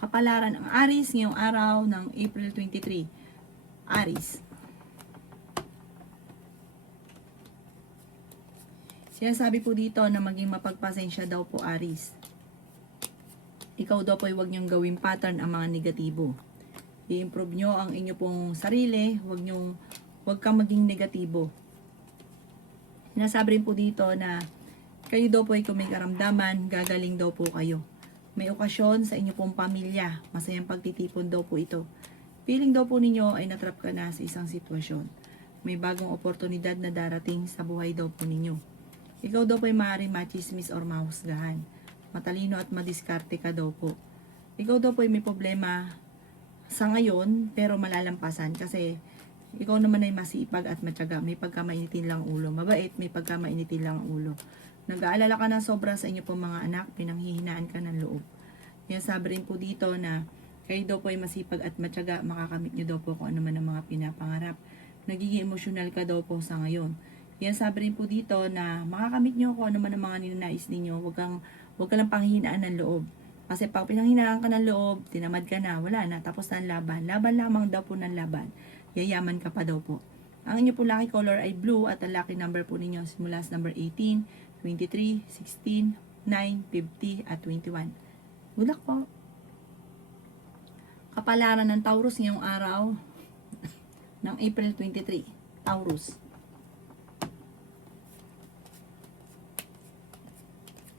Kapalaran ng Aries ngayong araw ng April 23. Aries. Sinasabi po dito na maging mapagpasensya daw po Aries. Ikaw daw po ay huwag niyong gawing pattern ang mga negatibo. I-improve nyo ang inyo pong sarili, huwag kang maging negatibo. Sinasabi rin po dito na kayo daw po ay kung may karamdaman, gagaling daw po kayo. May okasyon sa inyo pong pamilya, masayang pagtitipon daw po ito. Feeling daw po ninyo ay natrap ka na sa isang sitwasyon. May bagong oportunidad na darating sa buhay daw po ninyo. Ikaw daw po ay maaaring machismis or mahusgahan. Matalino at madiskarte ka daw po. Ikaw daw po ay may problema sa ngayon pero malalampasan kasi ikaw naman ay masipag at matyaga. May pagkamainitin lang ulo. Mabait, may pagkamainitin lang ulo. Nag-aalala ka ng sobra sa inyo pong mga anak, pinanghihinaan ka ng loob. Yan sabi rin po dito na kayo daw po ay masipag at matyaga, makakamit nyo daw po kung ano man ang mga pinapangarap. Nagiging emosyonal ka daw po sa ngayon. Yan sabi rin po dito na makakamit nyo kung ano man ang mga ninanais ninyo, huwag ka lang panghihinaan ng loob. Kasi pag pinanghinaan ka ng loob, tinamad ka na, wala na, tapos na ang laban. Laban lamang daw po ng laban. Yayaman ka pa daw po. Ang inyo po lucky color ay blue at ang lucky number po ninyo simula sa number 18, 23, 16, 9, 50 at 21. Good luck po. Kapalaran ng Taurus ngayong araw ng April 23. Taurus.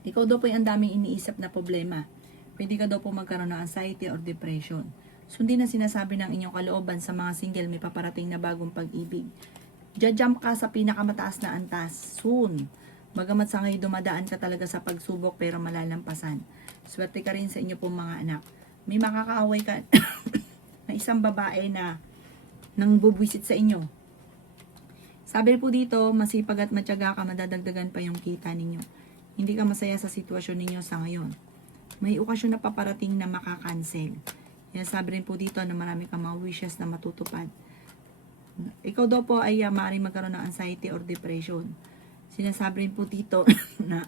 Ikaw daw po ay ang daming iniisip na problema. Pwede ka daw po magkaroon ng anxiety or depression. Sundin na sinasabi ng inyong kalooban sa mga single may paparating na bagong pag-ibig. Jump ka sa pinakamataas na antas. Soon. Bagamat sa ngayon dumadaan ka talaga sa pagsubok pero malalampasan. Swerte ka rin sa inyo pong mga anak. May makakaaway ka na isang babae na nang bubwisit sa inyo. Sabi po dito, masipag at matyaga ka, madadagdagan pa yung kita ninyo. Hindi ka masaya sa sitwasyon ninyo sa ngayon. May okasyon na paparating na makakancel. Yan sabi rin po dito na marami kang mga wishes na matutupad. Ikaw daw po ay maaaring magkaroon ng anxiety or depression. Sinasabi rin po dito na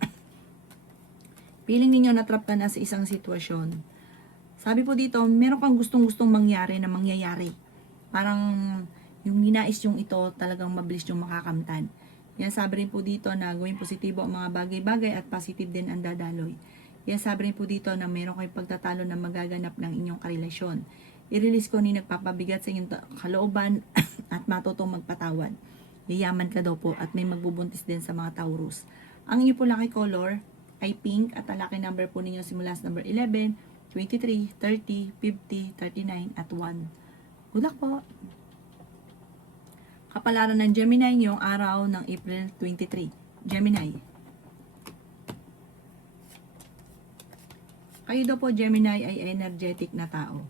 feeling ninyo natrap ka na sa isang sitwasyon. Sabi po dito, meron kang gustong-gustong mangyari na mangyayari. Parang yung ninais yung ito talagang mabilis yung makakamtan. Yan sabi rin po dito na gawing positibo ang mga bagay-bagay at positive din ang dadaloy. Yan sabi rin po dito na meron kayong pagtatalo na magaganap ng inyong karelasyon. I-release ko ni nagpapabigat sa inyong kalooban at matutong magpatawad. Yayaman ka daw po at may magbubuntis din sa mga Taurus. Ang inyo po lucky color ay pink at ang lucky number po ninyo simula sa number 11, 23, 30, 50, 39 at 1. Good luck po! Kapalaran ng Gemini ngayong araw ng April 23. Gemini. Kayo daw po Gemini ay energetic na tao.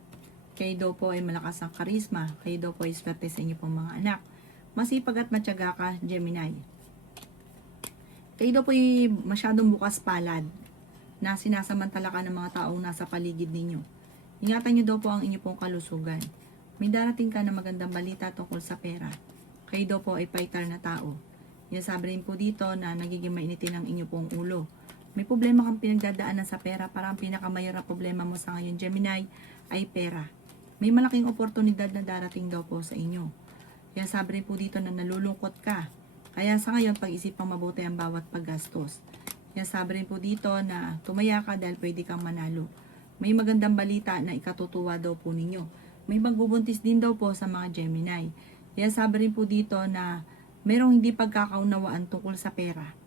Kayo daw po ay malakas ang karisma. Kayo daw po ay swerte sa inyo pong mga anak. Masipag at matyaga ka, Gemini. Kayo daw po ay masyadong bukas palad na sinasamantala ka ng mga taong nasa paligid ninyo. Ingatan nyo daw po ang inyo pong kalusugan. May darating ka na magandang balita tungkol sa pera. Kayo daw po ay fighter na tao. Yan sabi rin po dito na nagiging mainitin ang inyo pong ulo. May problema kang pinagdadaanan sa pera, para ang pinakamayar na problema mo sa ngayon, Gemini, ay pera. May malaking oportunidad na darating daw po sa inyo. Yan sabi rin po dito na nalulungkot ka. Kaya sa ngayon, pag-isipang mabuti ang bawat paggastos. Yan sabi rin po dito na tumaya ka dahil pwede kang manalo. May magandang balita na ikatutuwa daw po ninyo. May magbubuntis din daw po sa mga Gemini. Yan sabi rin po dito na merong hindi pagkakaunawaan tungkol sa pera.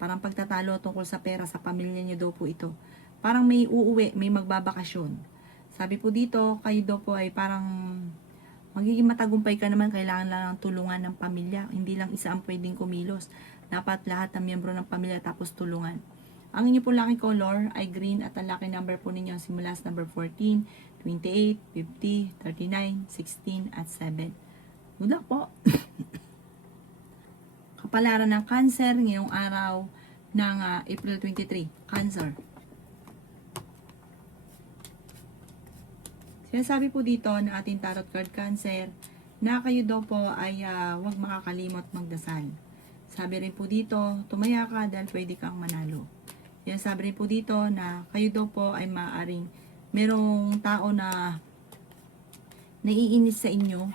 Parang pagtatalo tungkol sa pera sa pamilya niyo daw po ito. Parang may uuwi, may magbabakasyon. Sabi po dito, kayo daw po ay parang magiging matagumpay ka naman, kailangan lang ng tulungan ng pamilya. Hindi lang isa ang pwedeng kumilos. Dapat lahat ng miyembro ng pamilya tapos tulungan. Ang inyo po lucky color ay green at ang lucky number po ninyo simula sa number 14, 28, 50, 39, 16 at 7. Good luck po! Kapalaran ng Cancer ngayong araw ng April 23. Cancer. Sinasabi po dito na ating tarot card Cancer na kayo daw po ay huwag makakalimot magdasal. Sabi rin po dito, tumaya ka dahil pwede kang manalo. Yan sabi rin po dito na kayo daw po ay maaaring Merong tao na naiinis sa inyo,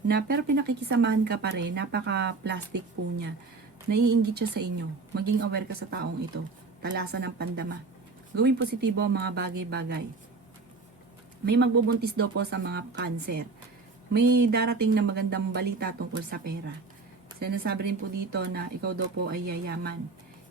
na pero pinakikisamahan ka pa rin, napaka-plastic po niya. Naiinggit siya sa inyo. Maging aware ka sa taong ito. Talasan ng pandama. Gawing positibo ang mga bagay-bagay. May magbubuntis daw po sa mga cancer. May darating na magandang balita tungkol sa pera. Sinasabi rin po dito na ikaw daw po ay yayaman.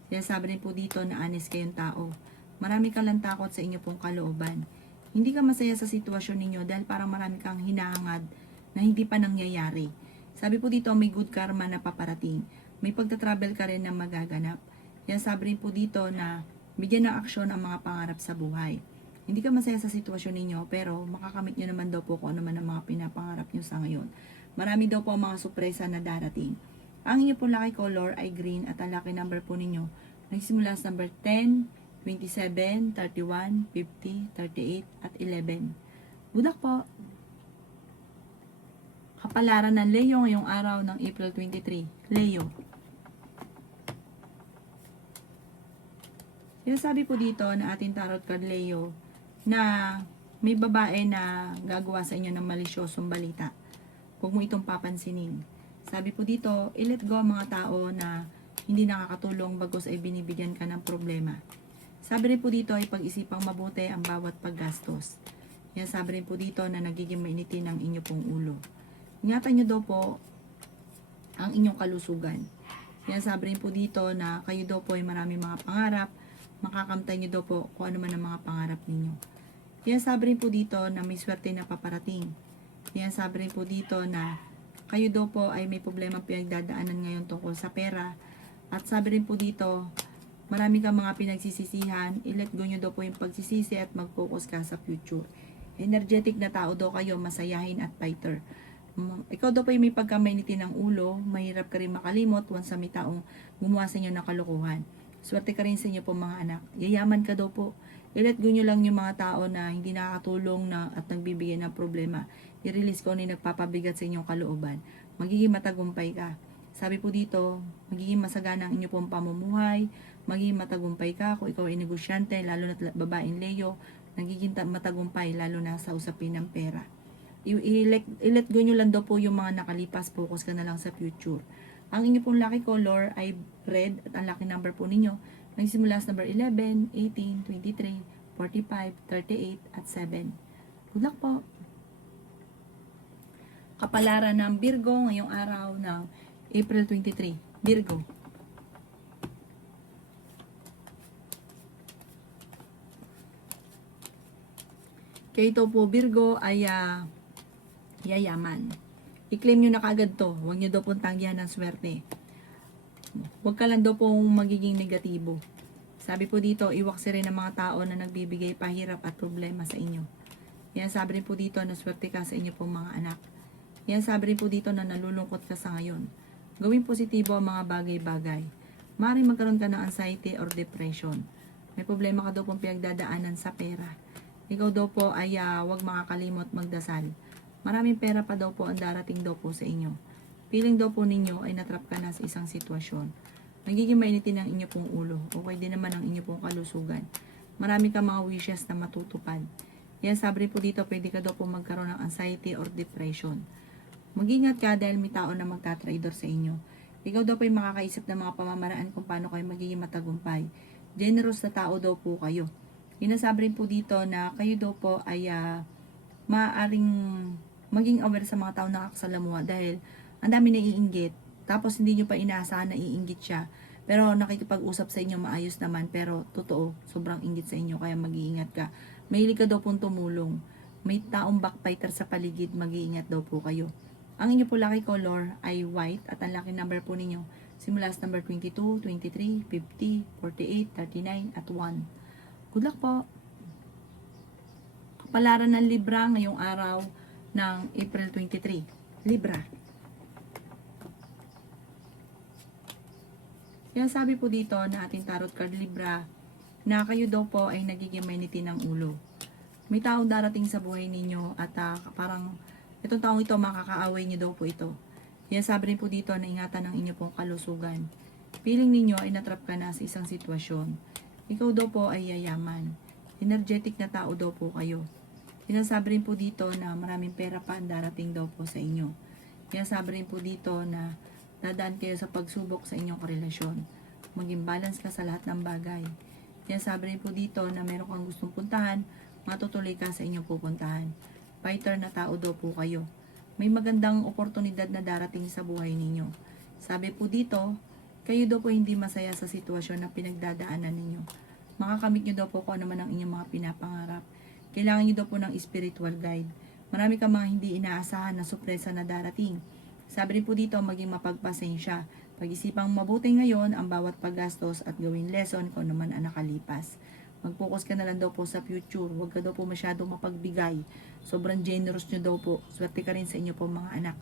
Sinasabi rin po dito na honest kayong tao. Marami ka lang takot sa inyo pong kalooban. Hindi ka masaya sa sitwasyon ninyo dahil parang marami kang hinahangad na hindi pa nangyayari. Sabi po dito may good karma na paparating. May pagta-travel ka rin na magaganap. Kaya sabi rin po dito na bigyan ng aksyon ang mga pangarap sa buhay. Hindi ka masaya sa sitwasyon ninyo pero makakamit nyo naman daw po kung ano man ang mga pinapangarap nyo sa ngayon. Marami daw po ang mga sorpresa na darating. Ang inyo po lucky color ay green at ang lucky number po ninyo nagsimula sa number 10, 27, 31, 50, 38, at 11. Good luck po! Kapalaran ng Leo ngayong araw ng April 23. Leo. Sinasabi po dito na ating tarot card Leo na may babae na gagawa sa inyo ng malisyosong balita. Huwag mo itong papansinin. Sabi po dito, i-let go ang mga tao na hindi nakakatulong bagos ay binibigyan ka ng problema. Sabi rin po dito ay pag-isipang mabuti ang bawat paggastos. Yan sabi rin po dito na nagiging mainitin ang inyo pong ulo. Ingatan nyo daw po ang inyong kalusugan. Yan sabi rin po dito na kayo daw po ay maraming mga pangarap, makakamtay nyo daw po kung ano man ang mga pangarap ninyo. Yan sabi rin po dito na may swerte na paparating. Yan sabi rin po dito na kayo daw po ay may problema pinagdadaanan ngayon tungkol sa pera. At sabi rin po dito, marami kang mga pinagsisisihan, i-let go nyo daw po yung pagsisisi at mag-focus ka sa future. Energetic na tao daw kayo, masayahin at fighter. Ikaw daw po yung may pagkamainitin ng ulo, mahirap ka rin makalimot once sa may taong gumawa sa inyo ng kalokohan. Swerte ka rin sa inyo po mga anak. Yayaman ka daw po. I-let go nyo lang yung mga tao na hindi nakakatulong na at nagbibigay ng problema. I-release ko na nagpapabigat sa inyong kalooban. Magiging matagumpay ka. Sabi po dito, magiging masagana ang inyo pong pamumuhay, magiging matagumpay ka kung ikaw ay negosyante, lalo na babaeng Leo, nagiging matagumpay lalo na sa usapin ng pera. I-let go nyo lang daw po yung mga nakalipas, focus ka na lang sa future. Ang inyo pong lucky color ay red at ang lucky number po ninyo nagsimula sa number 11, 18, 23, 45, 38, at 7. Good luck po! Kapalaran ng Virgo ngayong araw ng April 23. Virgo. Kaya ito po Virgo ay yayaman. I-claim nyo na kagad to. Huwag nyo daw pong tanggihan ng swerte. Huwag ka lang daw pong magiging negatibo. Sabi po dito, iwaksi rin ng mga tao na nagbibigay pahirap at problema sa inyo. Yan sabi rin po dito na swerte ka sa inyo pong mga anak. Yan sabi rin po dito na nalulungkot ka sa ngayon. Gawing positibo ang mga bagay-bagay. Maaaring magkaroon ka ng anxiety or depression. May problema ka daw pong pinagdadaanan sa pera. Ikaw daw po ay huwag makakalimot magdasal. Maraming pera pa daw po ang darating daw po sa inyo. Feeling daw po ninyo ay natrap ka na sa isang sitwasyon. Nagiging mainitin ang inyo pong ulo. Okay din naman ang inyo pong kalusugan. Marami ka mga wishes na matutupad. Yan sabi rin po dito, pwede ka daw po magkaroon ng anxiety or depression. Mag-ingat ka dahil may tao na magtatraidor sa inyo. Ikaw daw po ay makakaisip ng mga pamamaraan kung paano kayo magiging matagumpay. Generous na tao daw po kayo. Inasabi rin po dito na kayo daw po ay maaaring maging aware sa mga tao na nakakasalamuha dahil ang dami naiinggit. Tapos hindi nyo pa inaasahan na iinggit siya. Pero nakikipag-usap sa inyo maayos naman. Pero totoo, sobrang inggit sa inyo kaya mag-iingat ka. Mahilig ka daw pong tumulong. May taong backbiter sa paligid, mag-iingat daw po kayo. Ang inyo po lucky color ay white at ang lucky number po ninyo simula sa number 22, 23, 50, 48, 39, at 1. Good luck po! Kapalaran ng Libra ngayong araw ng April 23. Libra. Kaya sabi po dito na ating tarot card Libra na kayo daw po ay nagiging mainitin ng ulo. May tao darating sa buhay ninyo at parang itong taong ito makakaaway niyo daw po ito. Kaya sabi rin po dito na ingatan ng inyo pong kalusugan. Feeling ninyo ay natrap ka na sa isang sitwasyon. Ikaw daw po ay yayaman. Energetic na tao daw po kayo. Sinasabi rin po dito na maraming pera pa ang darating daw po sa inyo. Sinasabi rin po dito na dadaan kayo sa pagsubok sa inyong karelasyon. Maging balance ka sa lahat ng bagay. Sinasabi rin po dito na meron kang gustong puntahan, matutuloy ka sa inyong pupuntahan. Fighter na tao daw po kayo. May magandang oportunidad na darating sa buhay ninyo. Sabi po dito, kayo daw po hindi masaya sa sitwasyon na pinagdadaanan ninyo. Makakamit nyo daw po kung ano man ang inyong mga pinapangarap. Kailangan nyo daw po ng spiritual guide. Marami ka mga hindi inaasahan na sorpresa na darating. Sabi rin po dito, maging mapagpasensya. Pag-isipang mabuti ngayon ang bawat paggastos at gawin lesson kung naman ang nakalipas. Mag-focus ka na lang daw po sa future. Huwag ka daw po masyadong mapagbigay. Sobrang generous nyo daw po. Swerte ka rin sa inyo po mga anak.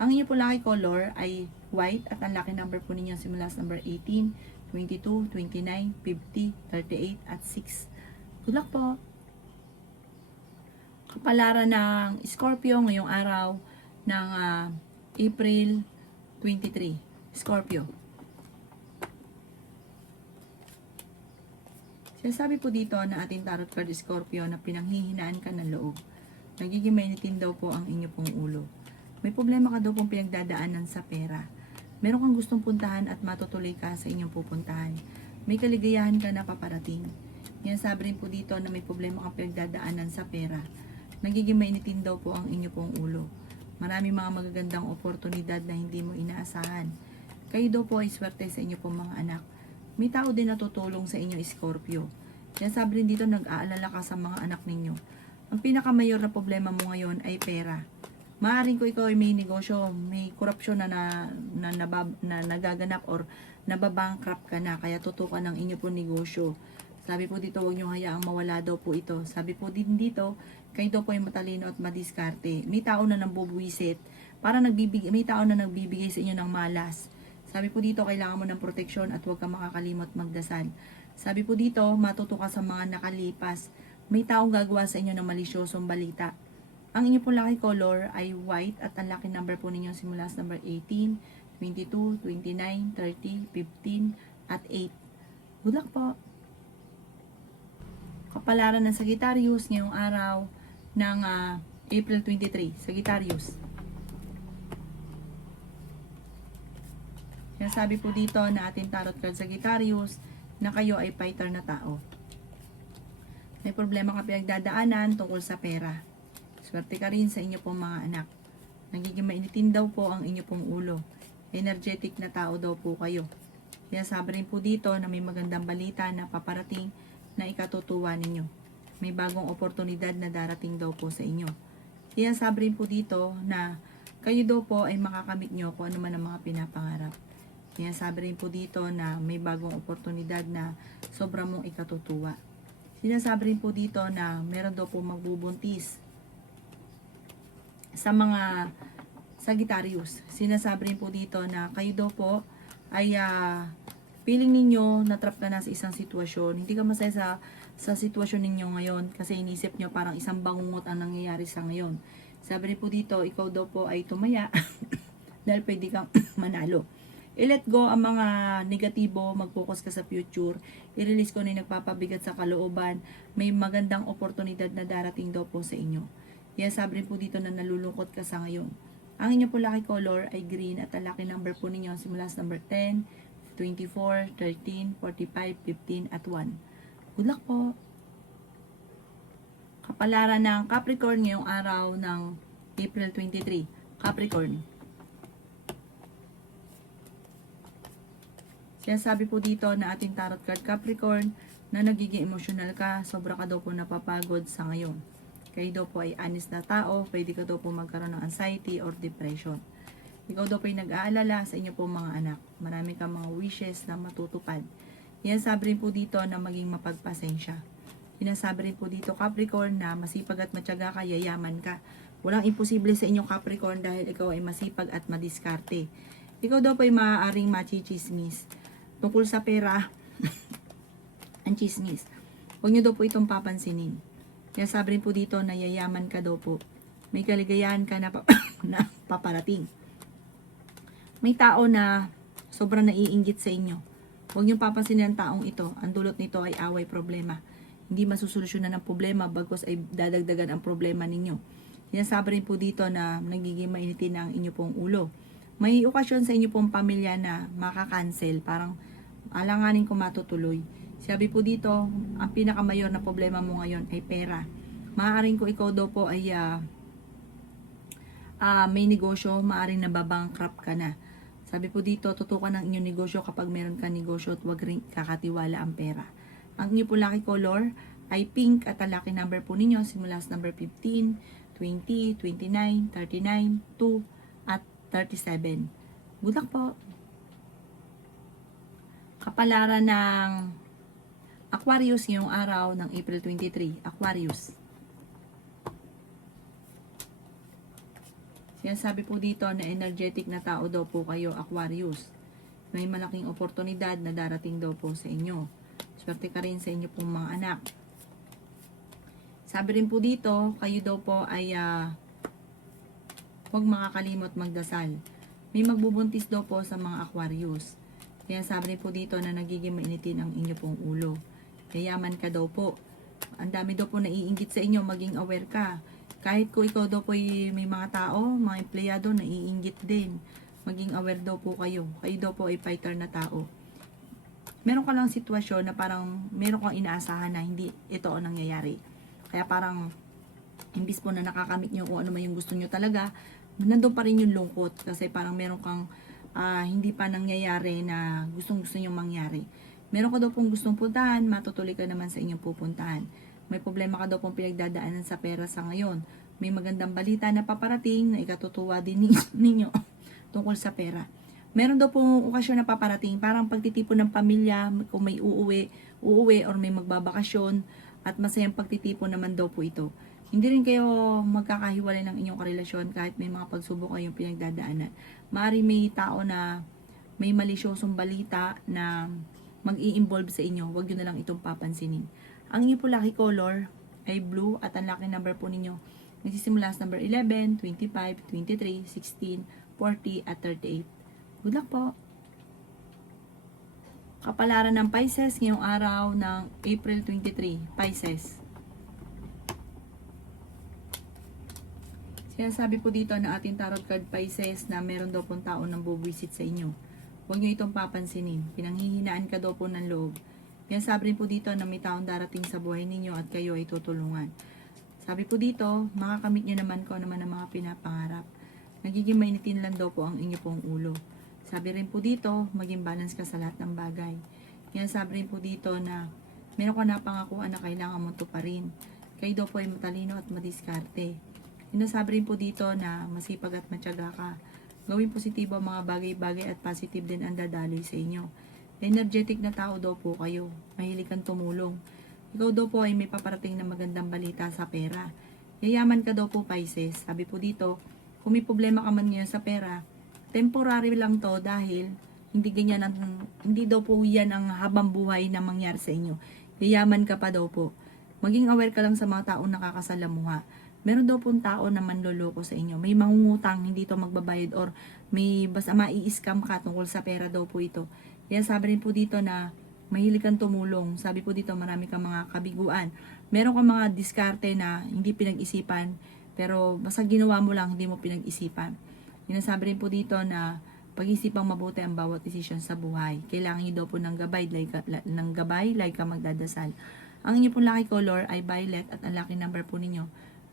Ang inyo po lucky color ay white at ang lucky number po ninyo simula sa number 18, 22, 29, 50, 38 at 6. Good luck po! Kapalaran ng Scorpio ngayong araw ng April 23. Scorpio. Sinasabi po dito na ating tarot card Scorpio na pinanghihinaan ka ng loob. Nagiging mainitin daw po ang inyo pong ulo. May problema ka daw pong pinagdadaanan sa pera. Meron kang gustong puntahan at matutuloy ka sa inyong pupuntahan. May kaligayahan ka na paparating. Yan sabi rin po dito na may problema kang pinagdadaanan sa pera. Nagiging mainitin daw po ang inyo pong ulo. Marami mga magagandang oportunidad na hindi mo inaasahan. Kayo daw po ay swerte sa inyo pong mga anak. May tao din na tutulong sa inyo Scorpio. Yan sabi rin dito nag-aalala ka sa mga anak ninyo. Ang pinakamayor na problema mo ngayon ay pera. Maaring ko ikaw ay may negosyo, may korupsyon na nagaganap or nababankrupt ka na, kaya tutukan ng inyo po negosyo. Sabi po dito, huwag nyo hayaang mawala daw po ito. Sabi po din dito, kayo daw po ay matalino at madiskarte. May tao na nambubuwisit, may tao na nagbibigay sa inyo ng malas. Sabi po dito, kailangan mo ng proteksyon at huwag kang makakalimot magdasal. Sabi po dito, matuto ka sa mga nakalipas. May taong gagawa sa inyo ng malisyosong balita. Ang inyo pong lucky color ay white at ang lucky number po ninyo simula sa number 18, 22, 29, 30, 15, at 8. Good luck po! Kapalaran ng Sagittarius ngayong araw ng April 23. Sagittarius. Sinasabi po dito na ating tarot card Sagittarius na kayo ay fighter na tao. May problema ka pinagdadaanan tungkol sa pera. Swerte ka rin sa inyo pong mga anak. Nagiging mainitin daw po ang inyo pong ulo. Energetic na tao daw po kayo. Sinasabi rin po dito na may magandang balita na paparating na ikatutuwa ninyo. May bagong oportunidad na darating daw po sa inyo. Sinasabi rin po dito na kayo daw po ay makakamit nyo kung ano man ang mga pinapangarap. Sinasabi rin po dito na may bagong oportunidad na sobrang mong ikatutuwa. Sinasabi rin po dito na meron daw po magbubuntis sa mga Sagittarius. Sinasabi rin po dito na kayo daw po ay feeling ninyo na-trap ka na sa isang sitwasyon. Hindi ka masaya sa sitwasyon ninyo ngayon kasi inisip nyo parang isang bangungot ang nangyayari sa ngayon. Sabi rin po dito, ikaw daw po ay tumaya dahil pwede kang manalo. I-let go ang mga negatibo, mag-focus ka sa future. I-release ko na yung nagpapabigat sa kalooban. May magandang oportunidad na darating daw po sa inyo. Kaya sabi rin po dito na nalulungkot ka sa ngayon. Ang inyo po lucky color ay green at ang lucky number po ninyo simula sa number 10, 24, 13, 45, 15 at 1. Good luck po! Kapalaran ng Capricorn ngayong araw ng April 23. Capricorn. Sinasabi po dito na ating tarot card Capricorn na nagiging emotional ka, sobra ka daw po napapagod sa ngayon. Kayo daw po ay honest na tao, pwede ka daw po magkaroon ng anxiety or depression. Ikaw daw po ay nag-aalala sa inyo po mga anak. Marami kang mga wishes na matutupad. Yan sabi rin po dito na maging mapagpasensya. Sinasabi rin po dito Capricorn na masipag at matyaga ka, yayaman ka. Walang imposible sa inyong Capricorn dahil ikaw ay masipag at madiskarte. Ikaw daw po ay maaaring machichismis. Tungkol sa pera, ang chismis. Huwag nyo daw po itong papansinin. Kaya sabi rin po dito na yayaman ka daw po. May kaligayahan ka na, na paparating. May tao na sobrang naiinggit sa inyo. Huwag niyong papansinin ang taong ito. Ang dulot nito ay away problema. hindi masusolusyonan ng problema bagkus ay dadagdagan ang problema ninyo. Sinasabi rin po dito na nagiging mainitin na ang inyo pong ulo. May okasyon sa inyo pong pamilya na makakancel, parang alanganin kung matutuloy. Sabi po dito, ang pinakamayor na problema mo ngayon ay pera. Maaaring kung ikaw daw po ay may negosyo, maaaring nababankrupt ka na. Sabi po dito, tutukan ng inyong negosyo kapag meron ka negosyo at huwag rin kakatiwala ang pera. Ang inyo po lucky color ay pink at ang lucky number po ninyo simula sa number 15, 20, 29, 39, 2 at 37. Good luck po! Kapalaran ng Aquarius ngayong araw ng April 23. Aquarius. Sinasabi po dito na energetic na tao daw po kayo, Aquarius. May malaking oportunidad na darating daw po sa inyo. Swerte ka rin sa inyo pong mga anak. Sabi rin po dito, kayo daw po ay huwag makakalimot magdasal. May magbubuntis daw po sa mga Aquarius. Kaya sabi rin po dito na nagiging mainitin ang inyo pong ulo. Yayaman ka daw po. Ang dami daw po naiinggit sa inyo, maging aware ka. Kahit kung ikaw daw po may mga tao, mga empleyado, naiinggit din. Maging aware daw po kayo. Kayo daw po ay fighter na tao. Meron ka lang sitwasyon na parang meron kang inaasahan na hindi ito ang nangyayari. Kaya parang imbis po na nakakamit nyo kung ano man yung gusto nyo talaga, nandun pa rin yung lungkot. Kasi parang meron kang hindi pa nangyayari na gustong-gusto nyo mangyari. Meron ka daw pong gustong puntahan, matutuloy ka naman sa inyong pupuntahan. May problema ka daw pong pinagdadaanan sa pera sa ngayon. May magandang balita na paparating na ikatutuwa din ninyo tungkol sa pera. Meron daw pong okasyon na paparating, parang pagtitipon ng pamilya, kung may uuwi or may magbabakasyon, at masayang pagtitipon naman daw po ito. Hindi rin kayo magkakahiwalay ng inyong karelasyon kahit may mga pagsubok kayong pinagdadaanan. Maaaring may tao na may malisyosong balita na mag-i-involve sa inyo, huwag nyo na lang itong papansinin. Ang inyo po lucky color ay blue at ang lucky number po ninyo nagsisimula sa number 11, 25, 23, 16, 40 at 38. Good luck po! Kapalaran ng Pisces ngayong araw ng April 23. Pisces. Sinasabi po dito na ating tarot card Pisces na meron daw pong tao nang bubuwisit sa inyo. Huwag nyo itong papansinin. Pinanghihinaan ka daw po ng loob. Yan sabi rin po dito na may taong darating sa buhay ninyo at kayo ay tutulungan. Sabi po dito, makakamit nyo naman kung naman ang mga pinapangarap. Nagiging mainitin lang daw po ang inyo pong ulo. Sabi rin po dito, maging balance ka sa lahat ng bagay. Yan sabi rin po dito na meron ka na pangakuan na kailangan mo tuparin. Kayo daw po ay matalino at madiskarte. Sinasabi rin po dito na masipag at matyaga ka. Gawin positibo ang mga bagay-bagay at positive din ang dadaloy sa inyo. Energetic na tao daw po kayo. Mahilig kang tumulong. Ikaw daw po ay may paparating na magandang balita sa pera. Yayaman ka daw po, Pisces. Sabi po dito, kung may problema ka man ngayon sa pera, temporary lang to dahil hindi daw po yan ang habang buhay na mangyari sa inyo. Yayaman ka pa daw po. Maging aware ka lang sa mga taong nakakasalamuha. Meron daw pong tao na manloloko sa inyo. May mangungutang, hindi to magbabayad or may basta mai-scam ka tungkol sa pera daw po ito. Kaya sabi rin po dito na mahilig kang tumulong. Sabi po dito marami kang mga kabiguan. Meron kang mga diskarte na hindi pinag-isipan pero basta ginawa mo lang hindi mo pinag-isipan. Sinasabi rin po dito na pag-isipang mabuti ang bawat desisyon sa buhay. Kailangan niyo daw po ng gabay like ka magdadasal. Ang inyo pong lucky color ay violet at ang lucky number po ninyo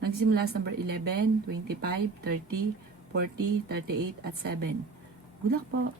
nagsisimula sa number 11, 25, 30, 40, 38 at 7. Good luck po!